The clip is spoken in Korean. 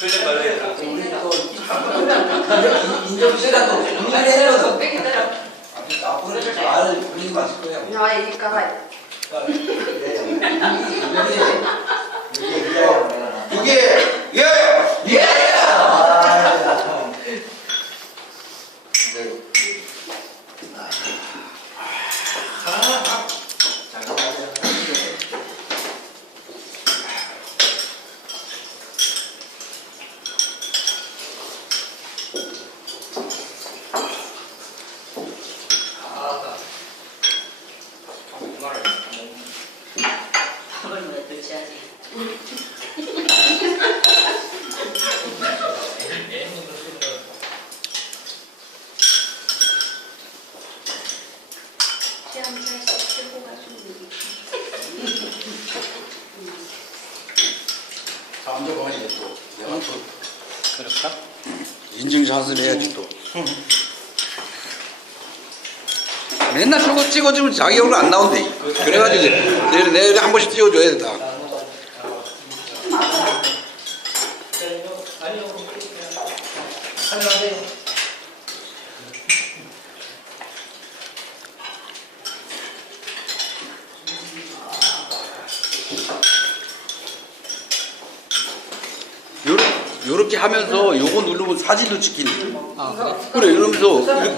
그러지 말래. 우리 또 인정 분명히 해요. 빼기더라. 앞으로 잘 분위기 맞을 거예요. 나 이니까 이게 밥을 뭐 넣지 하지. 시험자식 최고가 좀 다음 주 보면 이제 또 내가 또 그럴까? 인증샷을 해야지 또. 맨날 저거 찍어주면 자기 얼굴 안 나온대. 그래가지고 내일 내일 한 번씩 찍어줘야 된다. 요렇게, 요렇게 하면서 요거 누르면 사진도 찍힌대. 아 그래? 이러면서